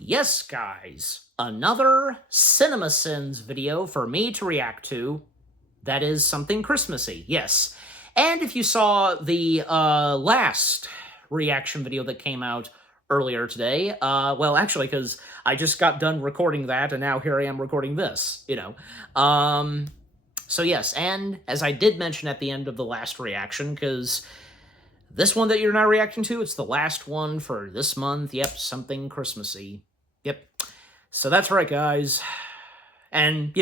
Yes, guys, another CinemaSins video for me to react to that is something Christmassy, yes. And if you saw the last reaction video that came out earlier today, well, actually, because I just got done recording that, and now here I am recording this, So yes, and as I did mention at the end of the last reaction, because this one that you're now reacting to, it's the last one for this month. Yep, something Christmassy. Yep. So that's right, guys. And,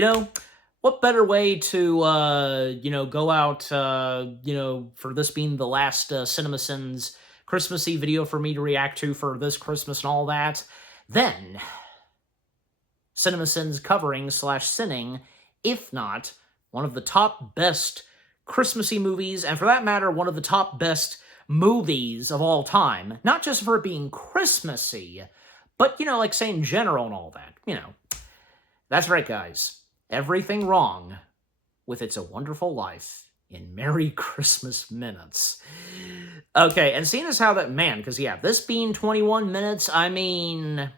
what better way to, go out, for this being the last CinemaSins Christmassy video for me to react to for this Christmas and all that, than CinemaSins covering / sinning, if not one of the top best Christmassy movies, and for that matter, one of the top best movies of all time. Not just for it being Christmassy, but, like, say, in general and all that, That's right, guys. Everything Wrong with It's a Wonderful Life in Merry Christmas Minutes. Okay, and seeing as how that, man, because, yeah, this being 21 minutes, I mean,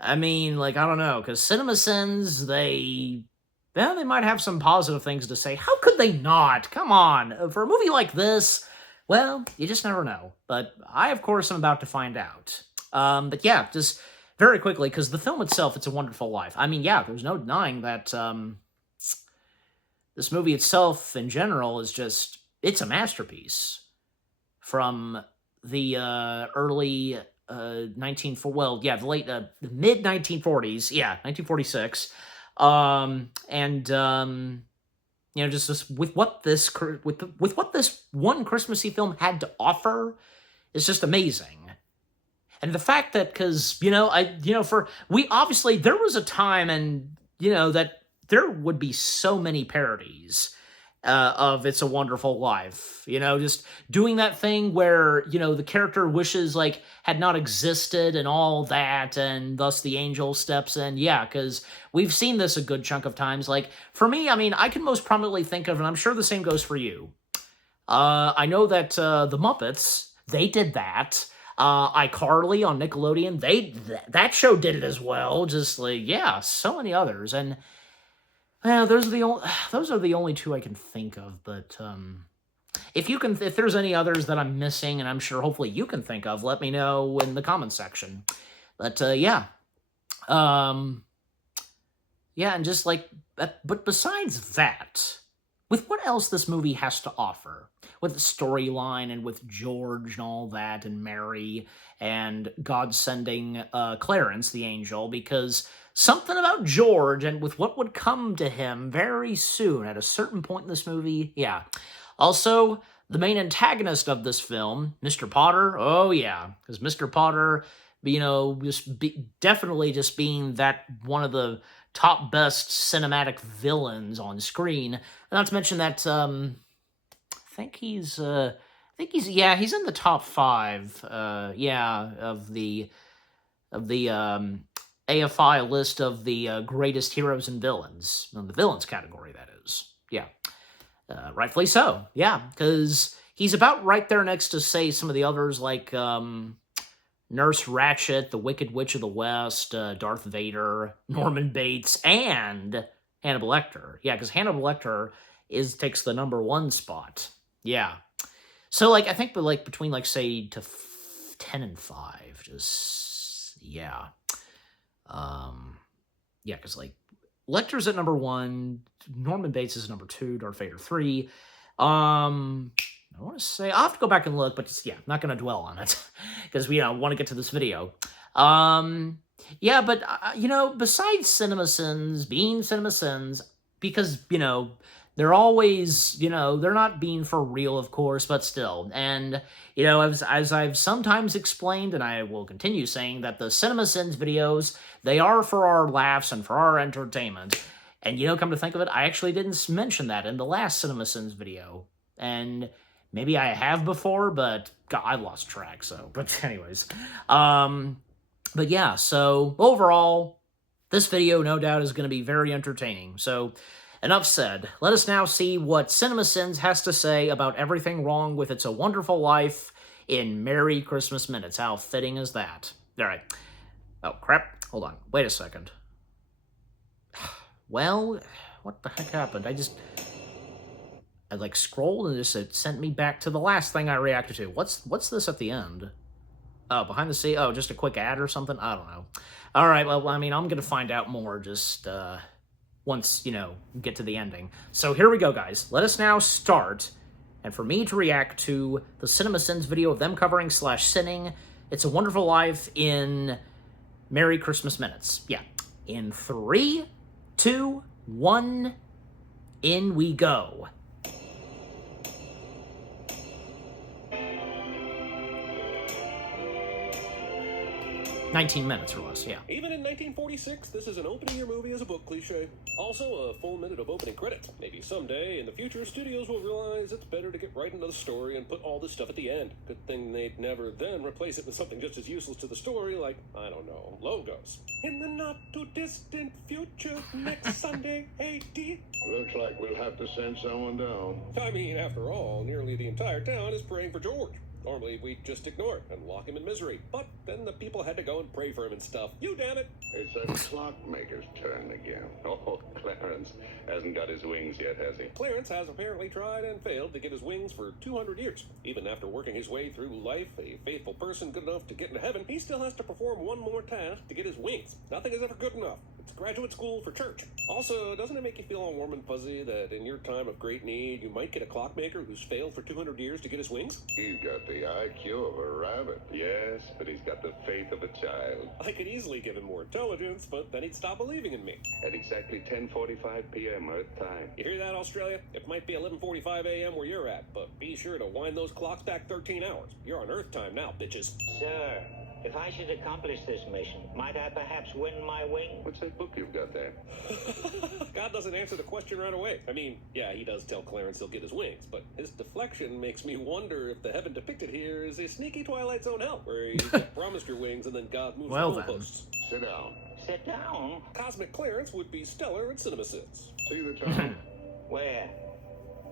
like, I don't know, because CinemaSins, they might have some positive things to say. How could they not? Come on. For a movie like this, well, you just never know. But I, of course, am about to find out. But yeah, just very quickly, because the film itself, It's a Wonderful Life. I mean, yeah, there's no denying that this movie itself, in general, is just, it's a masterpiece. From the early the mid-1940s, yeah, 1946, just with what this one Christmassy film had to offer is just amazing. And the fact that, because, obviously, there was a time, and, that there would be so many parodies of It's a Wonderful Life, just doing that thing where, the character wishes, like, had not existed and all that, and thus the angel steps in. Yeah, because we've seen this a good chunk of times. Like, for me, I mean, I can most prominently think of, and I'm sure the same goes for you, I know that the Muppets, they did that. iCarly on Nickelodeon, that show did it as well. Just, like, yeah, so many others. And those are the only two I can think of. But if there's any others that I'm missing, and I'm sure hopefully you can think of, let me know in the comments section. But yeah, and just like, but besides that, with what else this movie has to offer, with the storyline and with George and all that, and Mary, and God sending Clarence, the angel, because something about George, and with what would come to him very soon at a certain point in this movie, yeah. Also, the main antagonist of this film, Mr. Potter, oh yeah, because Mr. Potter, definitely just being that one of the top best cinematic villains on screen. Not to mention that, I think he's in the top 5, of the AFI list of the greatest heroes and villains, in the villains category, that is. Yeah, rightfully so. Yeah, because he's about right there next to, say, some of the others, like Nurse Ratched, the Wicked Witch of the West, Darth Vader, Norman Bates, and Hannibal Lecter. Yeah, because Hannibal Lecter takes the #1 spot. Yeah. So, like, I think, between, like, say, to 10 and 5, just, yeah. Yeah, because, like, Lecter's at #1, Norman Bates is #2, Darth Vader 3. I want to say, I'll have to go back and look, but just, yeah, I'm not going to dwell on it, because we want to get to this video. Yeah, but, besides CinemaSins, being CinemaSins, because, they're always, they're not being for real, of course, but still. And, as I've sometimes explained, and I will continue saying, that the CinemaSins videos, they are for our laughs and for our entertainment. And, come to think of it, I actually didn't mention that in the last CinemaSins video. And maybe I have before, but God, I lost track, so. But anyways. But yeah, so overall, this video, no doubt, is going to be very entertaining. So, enough said. Let us now see what CinemaSins has to say about everything wrong with It's a Wonderful Life in Merry Christmas Minutes. How fitting is that? All right. Oh, crap. Hold on. Wait a second. Well, what the heck happened? I like scrolled and it sent me back to the last thing I reacted to. What's this at the end? Oh, behind the scene. Oh, just a quick ad or something. I don't know. All right. Well, I mean, I'm gonna find out more just once get to the ending. So here we go, guys. Let us now start, and for me to react to the CinemaSins video of them covering /sinning It's a Wonderful Life in Merry Christmas Minutes. Yeah. In 3, 2, 1, in we go. 19 minutes or less, yeah. Even in 1946, this is an opening your movie as a book cliche. Also, a full minute of opening credits. Maybe someday in the future, studios will realize it's better to get right into the story and put all this stuff at the end. Good thing they'd never then replace it with something just as useless to the story, like, I don't know, logos. In the not-too-distant future, next Sunday, AD. Looks like we'll have to send someone down. I mean, after all, nearly the entire town is praying for George. Normally, we'd just ignore it and lock him in misery. But then the people had to go and pray for him and stuff. You damn it! It's that clockmaker's turn again. Oh, Clarence hasn't got his wings yet, has he? Clarence has apparently tried and failed to get his wings for 200 years. Even after working his way through life, a faithful person good enough to get into heaven, he still has to perform one more task to get his wings. Nothing is ever good enough. It's graduate school for church. Also, doesn't it make you feel all warm and fuzzy that in your time of great need, you might get a clockmaker who's failed for 200 years to get his wings? He's got the IQ of a rabbit. Yes, but he's got the faith of a child. I could easily give him more intelligence, but then he'd stop believing in me. At exactly 10:45 p.m. Earth time. You hear that, Australia? It might be 11:45 a.m. where you're at, but be sure to wind those clocks back 13 hours. You're on Earth time now, bitches. Sir, if I should accomplish this mission, might I perhaps win my wing? What's that book you've got there? God doesn't answer the question right away. I mean, yeah, he does tell Clarence he'll get his wings, but his deflection makes me wonder if the heaven depicted here is a sneaky Twilight Zone hell, where you get promised your wings and then God moves the goalposts. Sit down. Sit down? Cosmic Clarence would be stellar at CinemaSins. See the time? Where?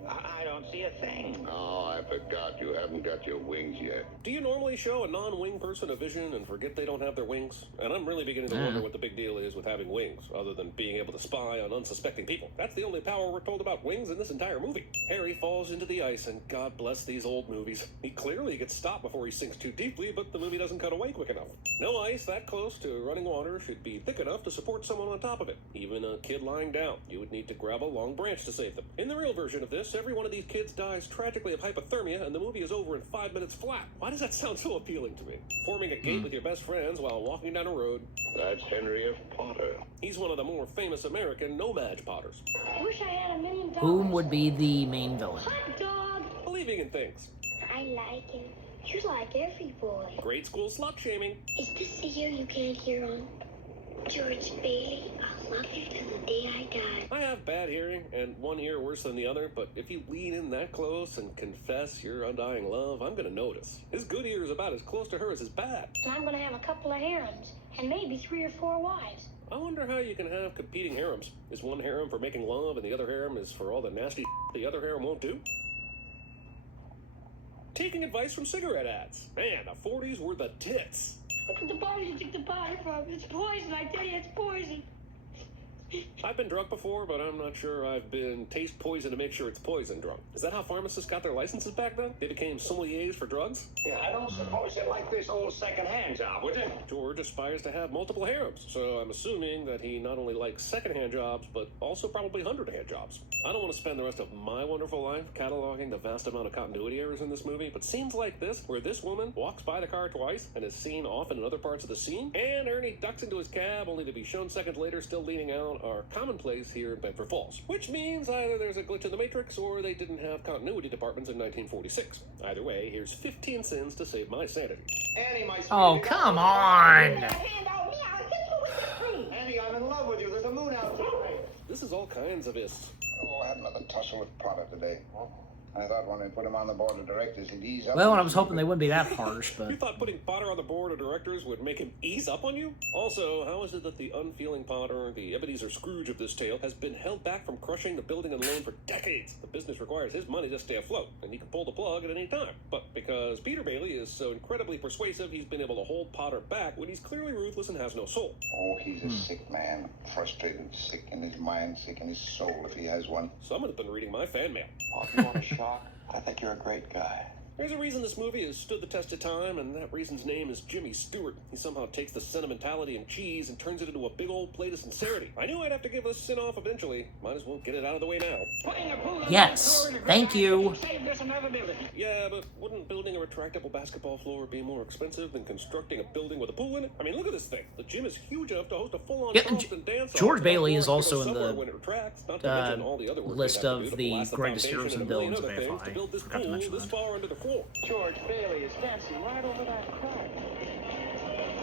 I don't see a thing. Oh, I forgot you haven't got your wings yet. Do you normally show a non-wing person a vision and forget they don't have their wings? And I'm really beginning to wonder what the big deal is with having wings, other than being able to spy on unsuspecting people. That's the only power we're told about wings in this entire movie. Harry falls into the ice, and God bless these old movies. He clearly gets stopped before he sinks too deeply, but the movie doesn't cut away quick enough. No ice that close to running water should be thick enough to support someone on top of it. Even a kid lying down, you would need to grab a long branch to save them. In the real version of this, every one of these kids dies tragically of hypothermia, and the movie is over in 5 minutes flat. Why does that sound so appealing to me? Forming a gate with your best friends while walking down a road. That's Henry F. Potter. He's one of the more famous American no-match potters. I wish I had $1 million. Whom would be the main villain? Hot dog. Believing in things. I like it. You like every boy. Grade school slut shaming. Is this the year you can't hear on? George Bailey, I'll love you till the day I die. I have bad hearing, and one ear worse than the other, but if you lean in that close and confess your undying love, I'm gonna notice. His good ear is about as close to her as his bad. And I'm gonna have a couple of harems, and maybe 3 or 4 wives. I wonder how you can have competing harems. Is one harem for making love, and the other harem is for all the nasty the other harem won't do? Taking advice from cigarette ads. Man, the 40s were the tits. Look at the bottle you took the powder from. It's poison, I tell you, it's poison. I've been drunk before, but I'm not sure I've been taste poison to make sure it's poison drunk. Is that how pharmacists got their licenses back then? They became sommeliers for drugs? Yeah, I don't suppose you like this old second-hand job, would you? George aspires to have multiple harems, so I'm assuming that he not only likes second-hand jobs, but also probably hundred-hand jobs. I don't want to spend the rest of my wonderful life cataloging the vast amount of continuity errors in this movie, but scenes like this, where this woman walks by the car twice and is seen often in other parts of the scene, and Ernie ducks into his cab only to be shown seconds later still leaning out, are commonplace here in Bedford Falls. Which means either there's a glitch in the Matrix, or they didn't have continuity departments in 1946. Either way, here's 15 sins to save my sanity. Annie, my sweetie, Oh, come on! Annie, I'm in love with you. There's a moon outside. This is all kinds of ists. Oh, I had another tussle with Potter today. I thought when we put him on the board of directors, he'd ease up. Well, I was hoping they wouldn't be that harsh, but... You thought putting Potter on the board of directors would make him ease up on you? Also, how is it that the unfeeling Potter, the Ebenezer Scrooge of this tale, has been held back from crushing the building and loan for decades? The business requires his money to stay afloat, and he can pull the plug at any time. But because Peter Bailey is so incredibly persuasive, he's been able to hold Potter back when he's clearly ruthless and has no soul. Oh, he's a sick man. Frustrated, sick in his mind, sick in his soul, if he has one. Someone has been reading my fan mail. Oh, if you want a shock, I think you're a great guy. There's a reason this movie has stood the test of time, and that reason's name is Jimmy Stewart. He somehow takes the sentimentality and cheese and turns it into a big old plate of sincerity. I knew I'd have to give this sin off eventually. Might as well get it out of the way now. Yes, thank you. Yeah, but wouldn't building a retractable basketball floor be more expensive than constructing a building with a pool in it? I mean, look at this thing. The gym is huge enough to host a full-on Charleston dance. George Bailey is also in the list of the greatest heroes and villains of AFI. Forgot to mention that. George Bailey is dancing right over that crack.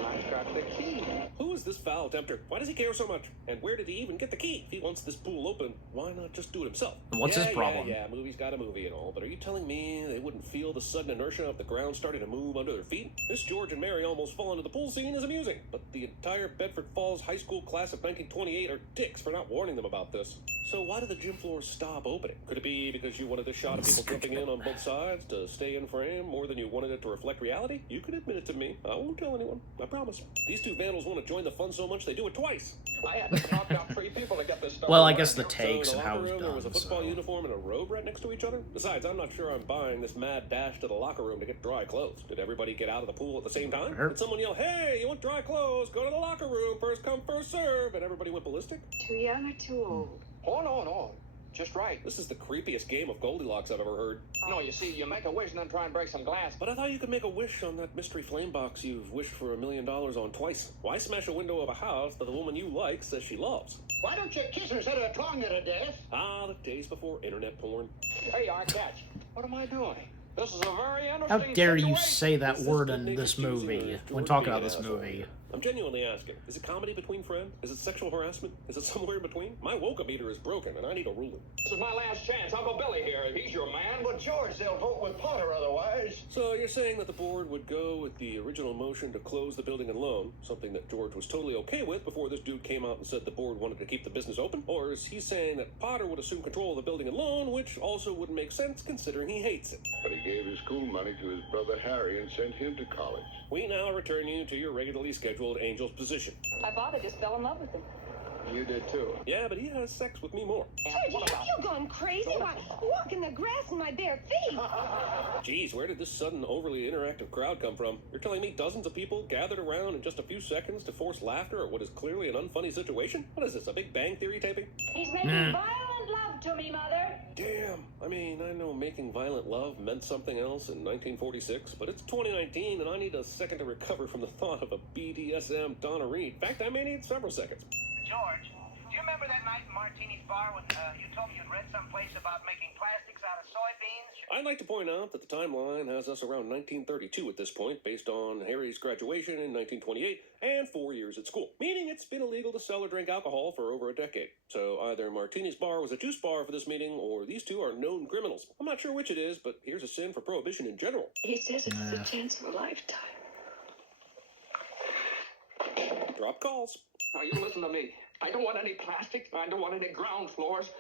I've got the key. Who is this foul tempter? Why does he care so much? And where did he even get the key? If he wants this pool open, why not just do it himself? And what's his problem? Yeah, movie's got a movie and all, but are you telling me they wouldn't feel the sudden inertia of the ground starting to move under their feet? This George and Mary almost fall into the pool scene is amusing, but the entire Bedford Falls high school class of 1928 are dicks for not warning them about this. So why did the gym floors stop opening? Could it be because you wanted a shot of people jumping in on both sides to stay in frame more than you wanted it to reflect reality? You can admit it to me. I won't tell anyone. I promise. These two vandals want to join the fun so much they do it twice. I had to knock out 3 people to get this stuff. Well, I guess the So takes in and the how locker it's room, there was a done, football so... uniform and a robe right next to each other. Besides, I'm not sure I'm buying this mad dash to the locker room to get dry clothes. Did everybody get out of the pool at the same time? Did someone yell, "Hey, you want dry clothes? Go to the locker room. First come, first serve," and everybody went ballistic? Too young or too old? Hold on. Just right. This is the creepiest game of Goldilocks I've ever heard. No, you see, you make a wish and then try and break some glass. But I thought you could make a wish on that mystery flame box you've wished for $1 million on twice. Why smash a window of a house that the woman you like says she loves? Why don't you kiss her instead of tongue her to death? Ah, the days before internet porn. Hey, I catch. What am I doing? This is a very interesting How dare you situation. say that word in this movie, when talking about this movie? I'm genuinely asking, is it comedy between friends? Is it sexual harassment? Is it somewhere in between? My woke-a-meter is broken, and I need a ruler. This is my last chance. Uncle Billy here. He's your man. But George, they'll vote with Potter otherwise. So you're saying that the board would go with the original motion to close the building and loan, something that George was totally okay with before this dude came out and said the board wanted to keep the business open? Or is he saying that Potter would assume control of the building and loan, which also wouldn't make sense considering he hates it? But he gave his school money to his brother Harry and sent him to college. We now return you to your regularly scheduled Angel's position. My father just fell in love with him. You did too. Yeah, but he has sex with me more. Georgie, have you gone crazy? Why, walk in the grass in my bare feet. Geez, where did this sudden overly interactive crowd come from? You're telling me dozens of people gathered around in just a few seconds to force laughter at what is clearly an unfunny situation? What is this, a Big Bang Theory taping? He's making violent love to me, Mother. Damn. I mean, I know making violent love meant something else in 1946, but it's 2019 and I need a second to recover from the thought of a BDSM Donna Reed. In fact, I may need several seconds. George, do you remember that night in Martini's bar when you told me you'd read someplace about making plastics out of soybeans? I'd like to point out that the timeline has us around 1932 at this point, based on Harry's graduation in 1928 and 4 years at school, meaning it's been illegal to sell or drink alcohol for over a decade. So either Martini's bar was a juice bar for this meeting, or these two are known criminals. I'm not sure which it is, but here's a sin for prohibition in general. He says it's the chance of a lifetime. Drop calls. Now, you listen to me. I don't want any plastic. I don't want any ground floors.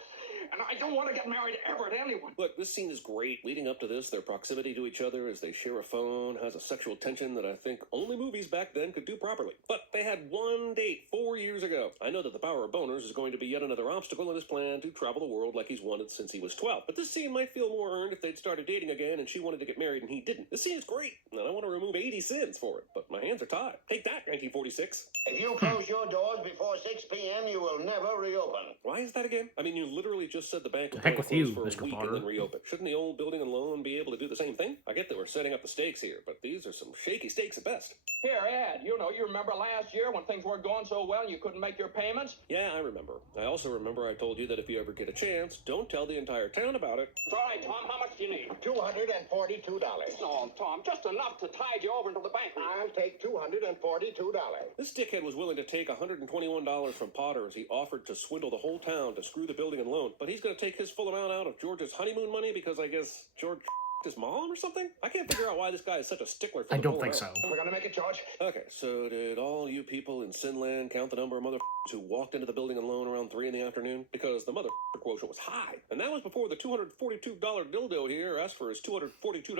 And I don't want to get married ever to anyone. Look, this scene is great. Leading up to this, their proximity to each other as they share a phone has a sexual tension that I think only movies back then could do properly. But they had one date 4 years ago. I know that the power of boners is going to be yet another obstacle in his plan to travel the world like he's wanted since he was 12. But this scene might feel more earned if they'd started dating again and she wanted to get married and he didn't. This scene is great, and I want to remove 80 sins for it, but my hands are tied. Take that, 1946. If you close your doors before 6 p.m., you will never reopen. Why is that again? I mean, you literally just said the bank would Heck with you, for a Mr. week Potter. and then reopen. Shouldn't the old building and loan be able to do the same thing? I get that we're setting up the stakes here, but these are some shaky stakes at best. Here, Ed, you remember last year when things weren't going so well and you couldn't make your payments? Yeah, I remember. I also remember I told you that if you ever get a chance, don't tell the entire town about it. All right, Tom, how much do you need? $242. No, Tom, just enough to tide you over until the bank. I'll take $242 $242. This dickhead was willing to take $121 from Potter as he offered to swindle the whole town to screw the building and loan, but he's going to take his full amount out of George's honeymoon money because I guess George his mom or something? I can't figure out why this guy is such a stickler for I the don't full think amount. so. We're gonna make it, George. Okay, so did all you people in Sinland count the number of motherfuckers who walked into the building alone around 3 in the afternoon? Because the motherfucker quotient was high. And that was before the $242 dildo here asked for his $242.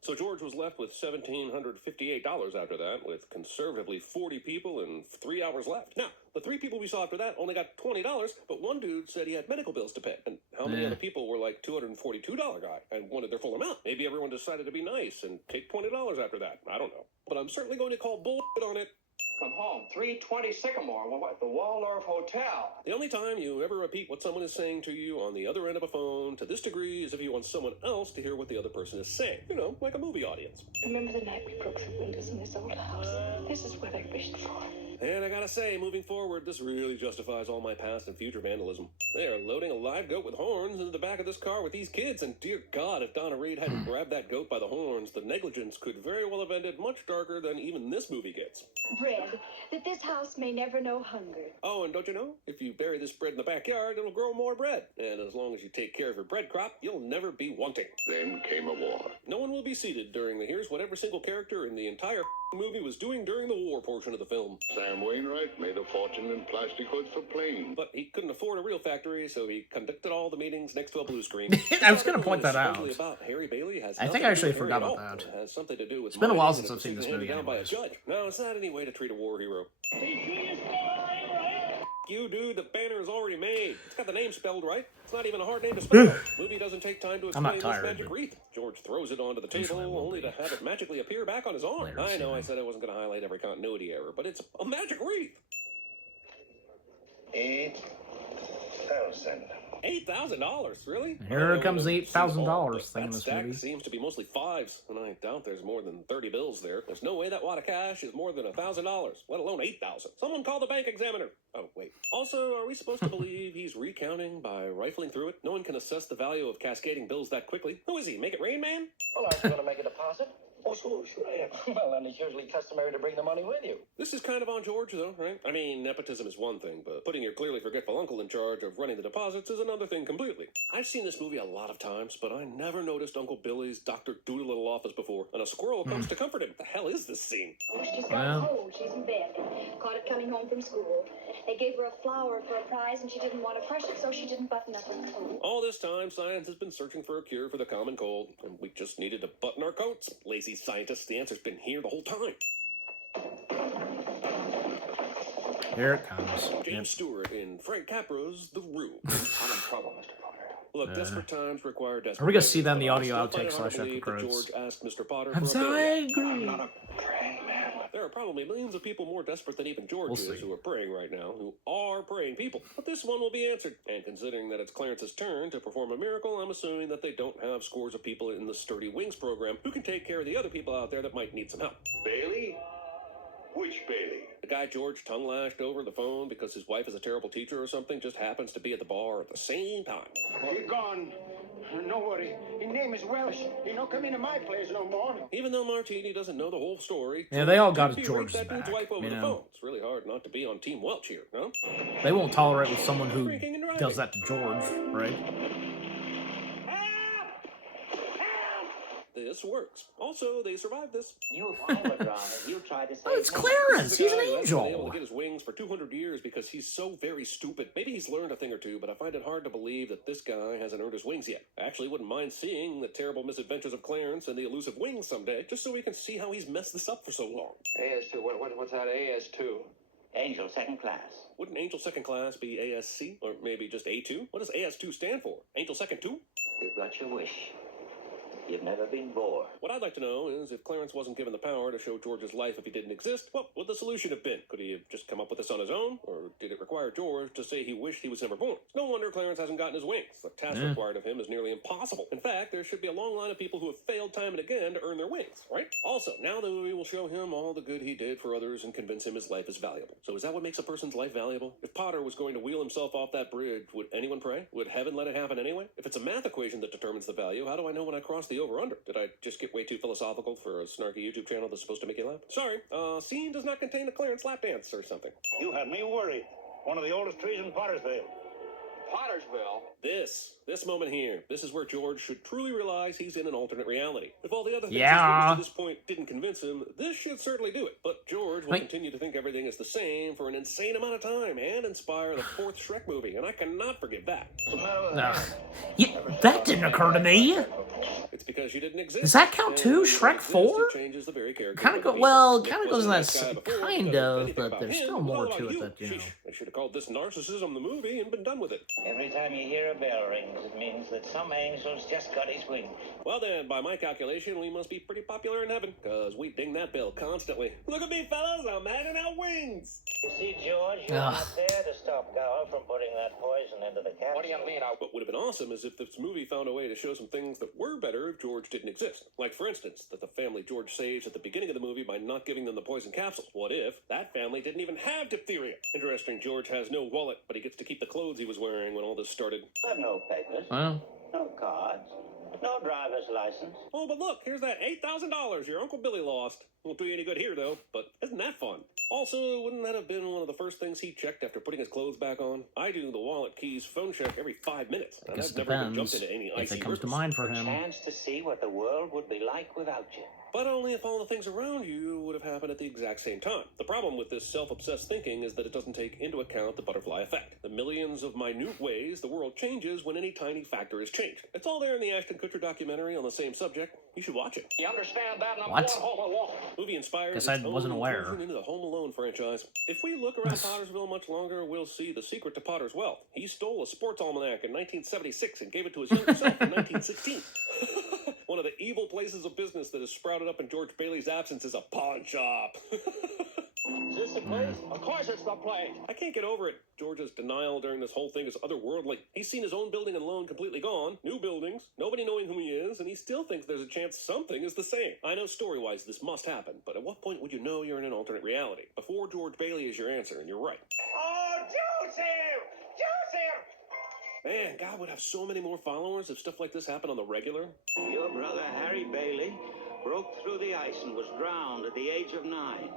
So George was left with $1,758 after that, with conservatively 40 people and 3 hours left. Now, the 3 people we saw after that only got $20, but one dude said he had medical bills to pay. And how many other people were like $242 guy and wanted their full amount? Maybe everyone decided to be nice and take $20 after that. I don't know. But I'm certainly going to call bullshit on it. Come home. 320 Sycamore. What? The Waldorf Hotel. The only time you ever repeat what someone is saying to you on the other end of a phone to this degree is if you want someone else to hear what the other person is saying. You know, like a movie audience. Remember the night we broke the windows in this old house? This is what I wished for. And I gotta say, moving forward, this really justifies all my past and future vandalism. They are loading a live goat with horns into the back of this car with these kids, and dear God, if Donna Reed hadn't grabbed that goat by the horns, the negligence could very well have ended much darker than even this movie gets. Bread, that this house may never know hunger. Oh, and don't you know? If you bury this bread in the backyard, it'll grow more bread. And as long as you take care of your bread crop, you'll never be wanting. Then came a war. No one will be seated during the here's what every single character in the entire movie was doing during the war portion of the film. Sam Wainwright made a fortune in plastic hoods for planes. But he couldn't afford a real factory, so he conducted all the meetings next to a blue screen. I was going to point that out. About Harry Bailey has I think nothing I to actually do with forgot Harry about at all. that. It has something to do with It's been a while mining since and I've seen this decision movie handed down by a anyways. judge. No, it's not any way to treat a war hero. You, dude, the banner is already made. It's got the name spelled right. It's not even a hard name to spell. Movie doesn't take time to I'm not explain this tired, magic but wreath. George throws it onto the table, eventually I will only be. to have it magically appear back on his arm. Later I know I this said I wasn't going to highlight every continuity error, but it's a magic wreath. 8,000. $8,000, really? Here comes the $8,000 thing in That this stack movie. seems to be mostly fives, and I doubt there's more than 30 bills there. There's no way that wad of cash is more than $1,000, let alone 8,000. Someone call the bank examiner. Oh, wait. Also, are we supposed to believe he's recounting by rifling through it? No one can assess the value of cascading bills that quickly. Who is he? Make it rain, man? Well, aren't you going to make a deposit? Oh, sure I am. Well, then it's usually customary to bring the money with you. This is kind of on George, though, right? I mean, nepotism is one thing, but putting your clearly forgetful uncle in charge of running the deposits is another thing completely. I've seen this movie a lot of times, but I never noticed Uncle Billy's Dr. Doolittle office before, and a squirrel comes to comfort him. What the hell is this scene? Oh, she's Well. got cold. She's in bed. Caught it coming home from school. They gave her a flower for a prize, and she didn't want to crush it, so she didn't button up her coat. All this time, science has been searching for a cure for the common cold, and we just needed to button our coats. Lazy scientists, the answer's been here the whole time. Here it comes. James Stewart in Frank Capra's The Room. I'm in trouble, Mr. Potter. Look, desperate times require desperate Are we gonna measures, see that in the but I audio still find it outtake hard to / after believe that credits? George asked Mr. Potter I'm for a so bill. angry. I'm not a praying man. There are probably millions of people more desperate than even George We'll is see. who are praying right now, who are praying people. But this one will be answered. And considering that it's Clarence's turn to perform a miracle, I'm assuming that they don't have scores of people in the Sturdy Wings program who can take care of the other people out there that might need some help. Bailey? Which Bailey? The guy George tongue-lashed over the phone because his wife is a terrible teacher or something just happens to be at the bar at the same time. He gone. No worry. His name is Welsh. He no come into my place no more. Even though Martini doesn't know the whole story, Yeah, they all got he George's raped that dude's back, wife over you the know. phone. It's really hard not to be on Team Welch here, no? They won't tolerate with someone who Drinking and driving. does that to George, right? This works. Also, they survived this. You, if I were driving, you try to say. Oh, it's no. Clarence. This is the He's an guy that's been able angel. to get his wings for 200 years because he's so very stupid. Maybe he's learned a thing or two, but I find it hard to believe that this guy hasn't earned his wings yet. I actually wouldn't mind seeing the terrible misadventures of Clarence and the elusive wings someday, just so we can see how he's messed this up for so long. AS2. What's that AS2? Angel, second class. Wouldn't Angel Second Class be ASC? Or maybe just A2? What does AS2 stand for? Angel Second 2? You've got your wish. You've never been bored. What I'd like to know is if Clarence wasn't given the power to show George's life if he didn't exist, what would the solution have been? Could he have just come up with this on his own? Or did it require George to say he wished he was never born? No wonder Clarence hasn't gotten his wings. The task required of him is nearly impossible. In fact, there should be a long line of people who have failed time and again to earn their wings, right? Also, now the movie will show him all the good he did for others and convince him his life is valuable. So is that what makes a person's life valuable? If Potter was going to wheel himself off that bridge, would anyone pray? Would heaven let it happen anyway? If it's a math equation that determines the value, how do I know when I cross the the over-under? Did I just get way too philosophical for a snarky YouTube channel that's supposed to make you laugh? Sorry, scene does not contain a Clarence lap dance or something. You had me worried. One of the oldest trees in Pottersville. Pottersville? This moment here, this is where George should truly realize he's in an alternate reality. If all the other things Yeah. he's witnessed to this point didn't convince him, this should certainly do it. But George will continue to think everything is the same for an insane amount of time and inspire the 4th Shrek movie, and I cannot forgive that. Yeah, that didn't occur to me. It's because you didn't exist. Does that count too? And Shrek exists, 4? it changes the very character Kind of of go the well. people. Kind of Nick goes in wasn't that a nice guy before, kind because of, anything but about there's him still was more all about to it. you. That Sheesh, they should have called this narcissism the movie and been done with it. Every time you hear a bell ring, it means that some angel's just got his wings. Well then, by my calculation, we must be pretty popular in heaven, because we ding that bell constantly. Look at me, fellas, I'm handing out wings! You see, George, you're not there to stop Gower from putting that poison into the capsule. What do you mean? What would have been awesome is if this movie found a way to show some things that were better if George didn't exist. Like, for instance, that the family George saves at the beginning of the movie by not giving them the poison capsule. What if that family didn't even have diphtheria? Interesting, George has no wallet, but he gets to keep the clothes he was wearing when all this started. I have no papers, Well, no cards, no driver's license. Oh, but look, here's that $8,000 your Uncle Billy lost. Won't do you any good here, though, but isn't that fun? Also, wouldn't that have been one of the first things he checked after putting his clothes back on? I do the wallet, keys, phone check every 5 minutes. I guess I've it never even depends jumped into any if icy it comes to rivers. mind for him. Chance to see what the world would be like without you. But only if all the things around you would have happened at the exact same time. The problem with this self-obsessed thinking is that it doesn't take into account the butterfly effect. The millions of minute ways the world changes when any tiny factor is changed. It's all there in the Ashton Kutcher documentary on the same subject. You should watch it. You understand that? And I'm What? going home alone. Movie inspired Guess its I own wasn't aware. inclusion into the Home Alone franchise. If we look around Pottersville much longer, we'll see the secret to Potter's wealth. He stole a sports almanac in 1976 and gave it to his younger self in 1916. One of the evil places of business that has sprouted up in George Bailey's absence is a pawn shop. Is this the place? Of course it's the place. I can't get over it. George's denial during this whole thing is otherworldly. He's seen his own building and loan completely gone, new buildings, nobody knowing who he is, and he still thinks there's a chance something is the same. I know story-wise this must happen, but at what point would you know you're in an alternate reality? Before George Bailey is your answer, and you're right. Oh, Joseph! Joseph! Man, God would have so many more followers if stuff like this happened on the regular. Your brother, Harry Bailey, broke through the ice and was drowned at the age of 9.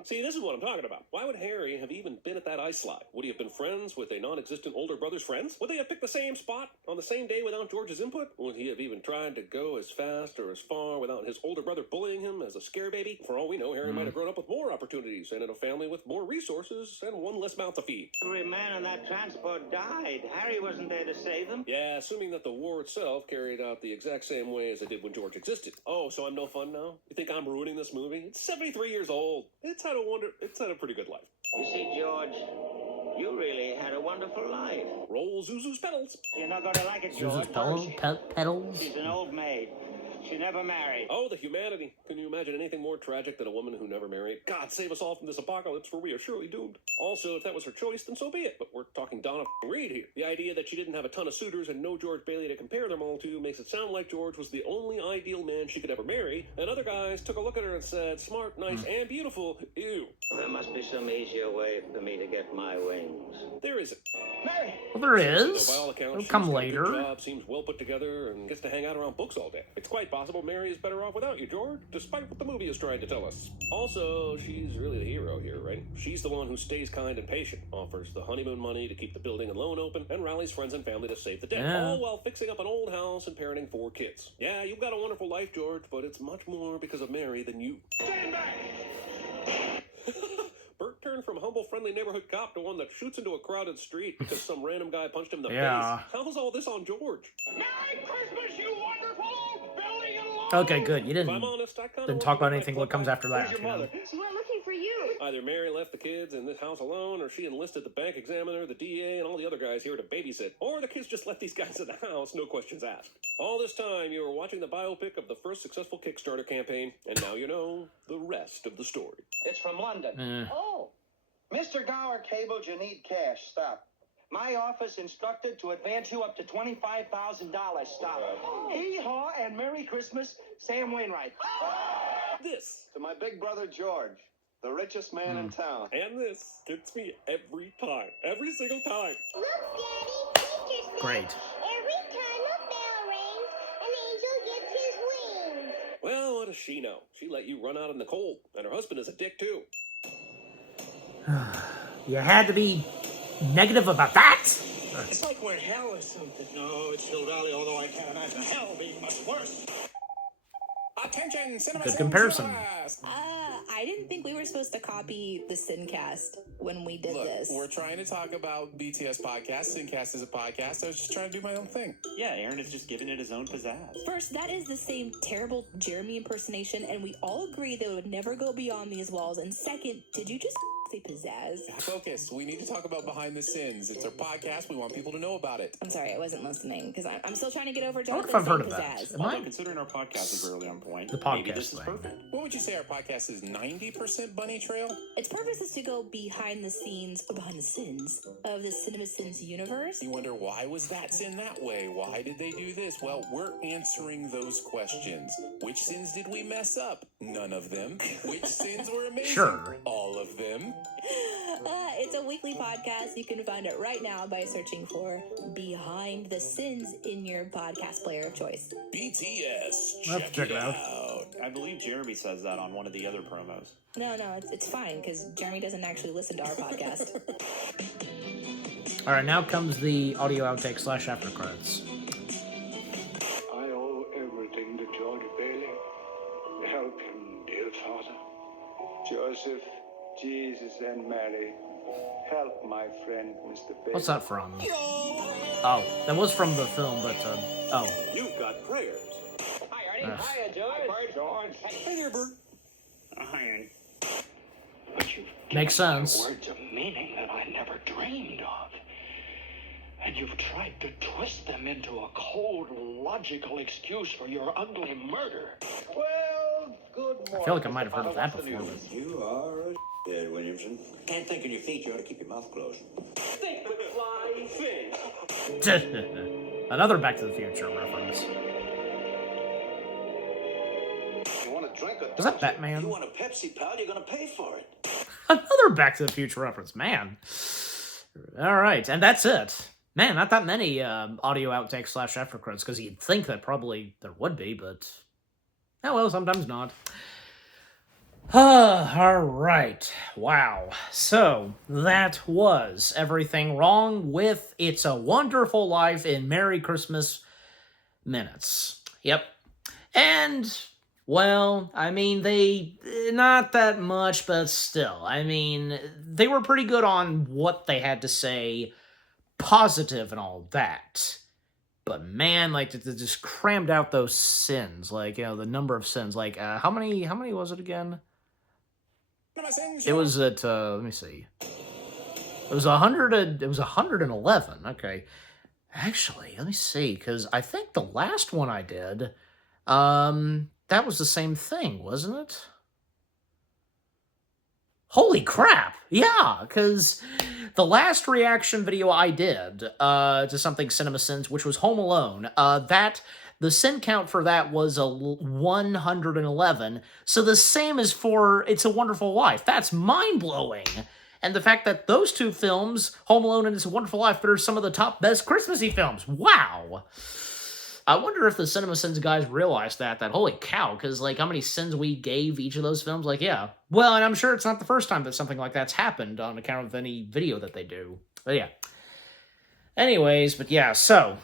See, this is what I'm talking about. Why would Harry have even been at that ice slide? Would he have been friends with a non-existent older brother's friends? Would they have picked the same spot on the same day without George's input? Would he have even tried to go as fast or as far without his older brother bullying him as a scare baby? For all we know, Harry might have grown up with more opportunities and in a family with more resources and one less mouth to feed. Every man in that transport died. Harry wasn't there to save them. Yeah, assuming that the war itself carried out the exact same way as it did when George existed. Oh, so I'm no fun now? You think I'm ruining this movie? It's 73 years old. It's had a pretty good life. You see, George, you really had a wonderful life. Roll Zuzu's pedals. You're not going to like it, George. Zuzu's pedals? She's an old maid. She never married. Oh, the humanity. Can you imagine anything more tragic than a woman who never married? God save us all from this apocalypse, for we are surely doomed. Also, if that was her choice, then so be it. But we're talking Donna Reed here. The idea that she didn't have a ton of suitors and no George Bailey to compare them all to makes it sound like George was the only ideal man she could ever marry, and other guys took a look at her and said, smart, nice, and beautiful, ew. There must be some easier way for me to get my wings. There isn't. Mary! Well, there is. Though by all accounts, It'll she's come got a good later. job, seems well put together, and gets to hang out around books all day. It's quite possible Mary is better off without you, George, despite what the movie is trying to tell us. Also, she's really the hero here, right? She's the one who stays kind and patient, offers the honeymoon money to keep the building and loan open, and rallies friends and family to save the day, Yeah. all while fixing up an old house and parenting 4 kids. Yeah, you've got a wonderful life, George, but it's much more because of Mary than you. Stand back! Bert turned from humble, friendly neighborhood cop to one that shoots into a crowded street because some random guy punched him in the Yeah. face. How's all this on George? Merry Christmas, you wonderful old building and lawn! Okay, good. You If I'm didn't honest, I kinda talk wonder about if anything I'd what comes after that. Where's your You know? mother? We're looking for you. Either Mary left the kids in this house alone, or she enlisted the bank examiner, the DA, and all the other guys here to babysit. Or the kids just left these guys in the house, no questions asked. All this time, you were watching the biopic of the first successful Kickstarter campaign, and now you know the rest of the story. It's from London. Oh. Mr. Gower cabled you need cash. Stop. My office instructed to advance you up to $25,000. Stop. Hee-haw and Merry Christmas, Sam Wainwright. This, To my big brother George, the richest man in town. and this, gets me every time. Every single time. Look, Daddy, teacher said Great. every time a bell rings, an angel gets his wings. what does she know? She let you run out in the cold, and her husband is a dick too. You had to be negative about that? It's like we're hell or something. No, it's Hill Valley, although I can't imagine hell being much worse. Attention, cinema. Good comparison. I didn't think we were supposed to copy the Sincast when we did this. We're trying to talk about BTS podcast. Sincast is a podcast. I was just trying to do my own thing. Yeah, Aaron is just giving it his own pizzazz. First, that is the same terrible Jeremy impersonation, and we all agree that it would never go beyond these walls. And second, did you just say pizzazz? Focus. We need to talk about Behind the Sins. It's our podcast. We want people to know about it. I'm sorry, I wasn't listening, because I'm still trying to get over I wonder Jonathan if I've heard saying of that. pizzazz. Am I? Although considering our podcast is really on point, The maybe podcast this is thing. perfect. What would you say our podcast is 90% bunny trail? Its purpose is to go behind the scenes, or behind the sins, of the Cinema Sins universe. You wonder, why was that sin that way? Why did they do this? Well, we're answering those questions. Which sins did we mess up? None of them. Which sins were amazing? Sure. All of them. It's a weekly podcast. You can find it right now by searching for Behind the Sins in your podcast player of choice. BTS. I'll have to check it out. I believe Jeremy says that on one of the other promos. No, it's fine, because Jeremy doesn't actually listen to our podcast. All right, now comes the audio outtake / after credits. I owe everything to George Bailey. Help him, dear Father. Joseph, Jesus, and Mary. Help my friend, Mr. Bailey. What's that from? Oh, that was from the film, but, oh. You've got prayers. Hi, Ernie. Hiya, George. Hi, George. Hey there, Bert. Iron. But you've Makes given sense. my words a meaning that I never dreamed of. And you've tried to twist them into a cold, logical excuse for your ugly murder. Well, good morning. I feel like I might have heard of that before. But... You are a Ed Williamson. Can't think on your feet. You ought to keep your mouth closed. Think with flying fish. Another Back to the Future reference. You want a drink or Was that Batman? You want a Pepsi, pal? You're gonna pay for it. Another Back to the Future reference, man. All right, and that's it. Man, not that many audio outtakes / after credits, because you'd think that probably there would be, but oh well, sometimes not. All right. Wow. So that was Everything Wrong with It's a Wonderful Life in Merry Christmas Minutes. Yep. And, well, I mean, they, not that much, but still, I mean, they were pretty good on what they had to say, positive and all that. But man, like, they just crammed out those sins, like, you know, the number of sins, like, how many was it again? It was at, let me see. It was 111, okay. Actually, let me see, because I think the last one I did, that was the same thing, wasn't it? Holy crap! Yeah, because the last reaction video I did to something Cinema Sins, which was Home Alone, the sin count for that was 111, so the same as for It's a Wonderful Life. That's mind-blowing! And the fact that those two films, Home Alone and It's a Wonderful Life, are some of the top best Christmassy films. Wow! I wonder if the Cinema Sins guys realized that holy cow, because, like, how many sins we gave each of those films, like, yeah. Well, and I'm sure it's not the first time that something like that's happened on account of any video that they do. But yeah. Anyways, but yeah, so...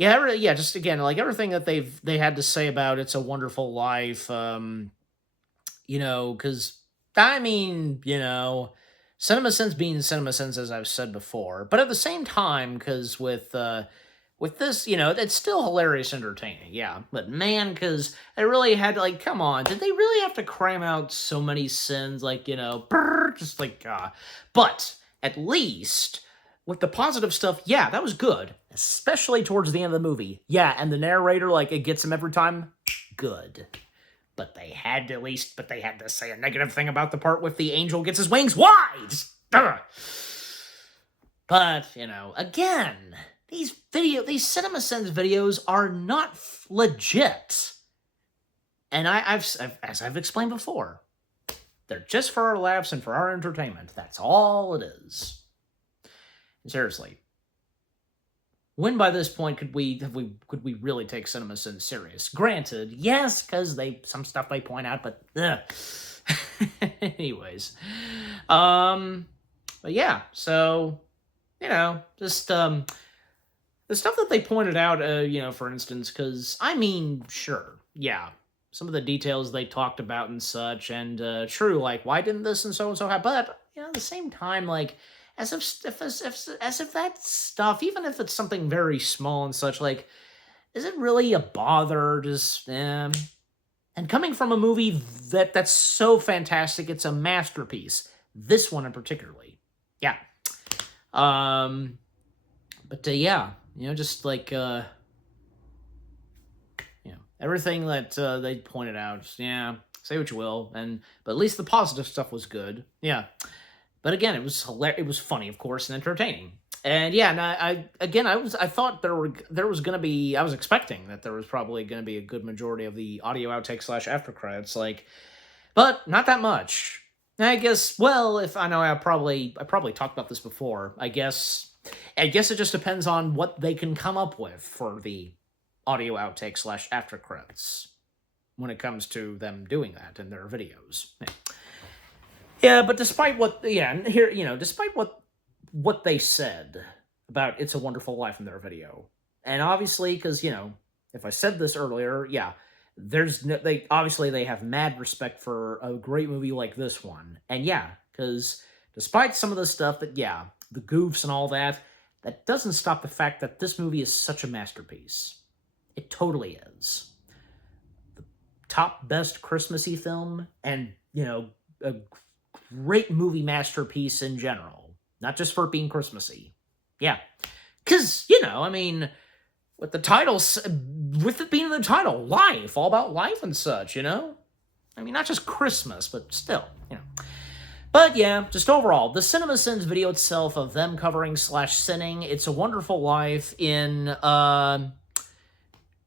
Yeah, just again, like everything that they had to say about It's a Wonderful Life, you know, because, I mean, you know, Cinema Sins being Cinema Sins, as I've said before, but at the same time, because with this, you know, it's still hilarious entertaining, yeah, but man, because they really had to, like, come on, did they really have to cram out so many sins, like, you know, just like, but at least... With the positive stuff, yeah, that was good. Especially towards the end of the movie. Yeah, and the narrator, like, it gets him every time. Good. But they had to say a negative thing about the part with the angel gets his wings. Why? Just, but, you know, again, these Cinema Sins videos are not legit. And as I've explained before, they're just for our laughs and for our entertainment. That's all it is. Seriously. when by this point could we really take CinemaSins serious? Granted, yes, because some stuff they point out, but anyways, but yeah, so just the stuff that they pointed out, for instance, because I mean, sure, yeah, some of the details they talked about and such, and true, like why didn't this and so happen? But at the same time, like. As if that stuff, even if it's something very small and such, like, is it really a bother? Just, and coming from a movie that's so fantastic, it's a masterpiece. This one in particularly, yeah. But yeah, just like everything that they pointed out. Yeah, say what you will, but at least the positive stuff was good. Yeah. But again, it was hilarious. It was funny, of course, and entertaining. And yeah, and I thought I was expecting that there was probably going to be a good majority of the audio outtake / after credits, but not that much. I guess. Well, I probably talked about this before. I guess it just depends on what they can come up with for the audio outtake / after credits when it comes to them doing that in their videos. Yeah, but despite what they said about It's a Wonderful Life in their video, and obviously, because, if I said this earlier, yeah, they have mad respect for a great movie like this one, and yeah, because despite some of the stuff that, yeah, the goofs and all that, that doesn't stop the fact that this movie is such a masterpiece. It totally is. The top best Christmassy film, and, a great movie masterpiece in general. Not just for it being Christmassy. Yeah. Because, with the titles, with it being the title, life, all about life and such, not just Christmas, but still, But yeah, just overall, the CinemaSins video itself of them covering / sinning It's a Wonderful Life in,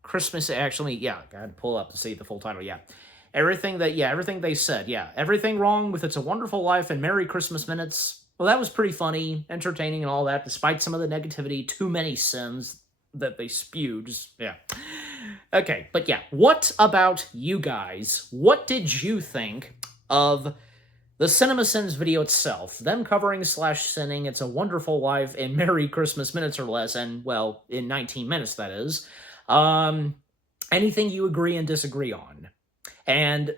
Christmas, actually, yeah, I had to pull up to see the full title, yeah. Everything they said, yeah. Everything wrong with It's a Wonderful Life and Merry Christmas Minutes. Well, that was pretty funny, entertaining, and all that, despite some of the negativity, too many sins that they spewed. Just, yeah. Okay, but yeah, what about you guys? What did you think of the CinemaSins video itself? Them covering / sinning It's a Wonderful Life in Merry Christmas Minutes or less, and, well, in 19 minutes, that is. Anything you agree and disagree on? And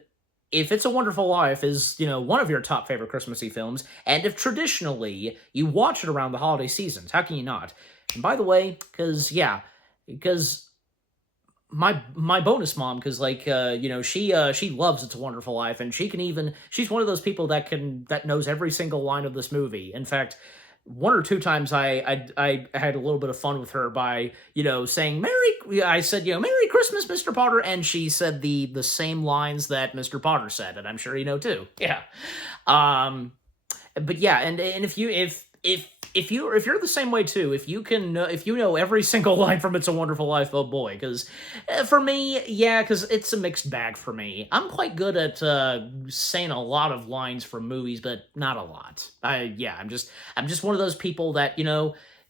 if It's a Wonderful Life is, one of your top favorite Christmassy films, and if traditionally you watch it around the holiday seasons, how can you not? And by the way, because my bonus mom, because, she loves It's a Wonderful Life, and she's one of those people that knows every single line of this movie. In fact, one or two times I had a little bit of fun with her by, saying, Merry Christmas, Mr. Potter, and she said the same lines that Mr. Potter said, and I'm sure you know too. Yeah. But yeah, and if you're the same way too, if you know every single line from It's a Wonderful Life, oh boy, because for me, yeah, because it's a mixed bag for me. I'm quite good at saying a lot of lines from movies, but not a lot. I'm just one of those people that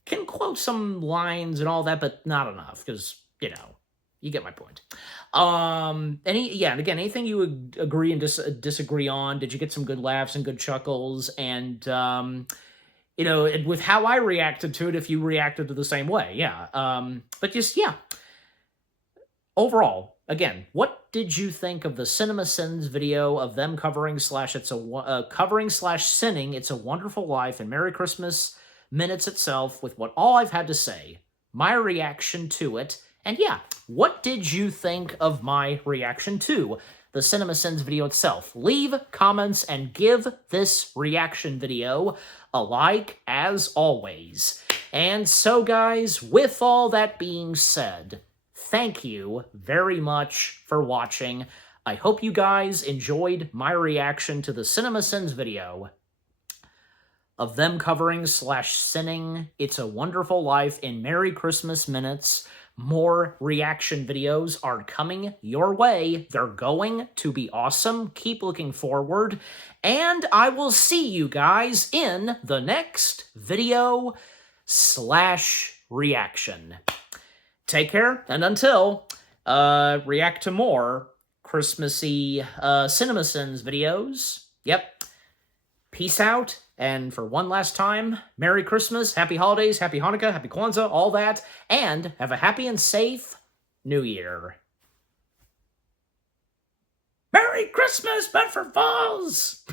can quote some lines and all that, but not enough, because you get my point. And again, anything you would agree and disagree on? Did you get some good laughs and good chuckles? And with how I reacted to it, if you reacted to the same way, yeah. But just, yeah. Overall, again, what did you think of the CinemaSins video of them covering / sinning It's a Wonderful Life and Merry Christmas Minutes itself, with all I've had to say, my reaction to it, and yeah, what did you think of my reaction to the CinemaSins video itself? Leave comments and give this reaction video a like, as always. And so, guys, with all that being said, thank you very much for watching. I hope you guys enjoyed my reaction to the CinemaSins video of them covering / sinning It's a Wonderful Life in Merry Christmas Minutes. More reaction videos are coming your way. They're going to be awesome. Keep looking forward. And I will see you guys in the next video / reaction. Take care, and until react to more Christmassy CinemaSins videos. Yep. Peace out, and for one last time, Merry Christmas, Happy Holidays, Happy Hanukkah, Happy Kwanzaa, all that, and have a happy and safe New Year. Merry Christmas, Bedford Falls!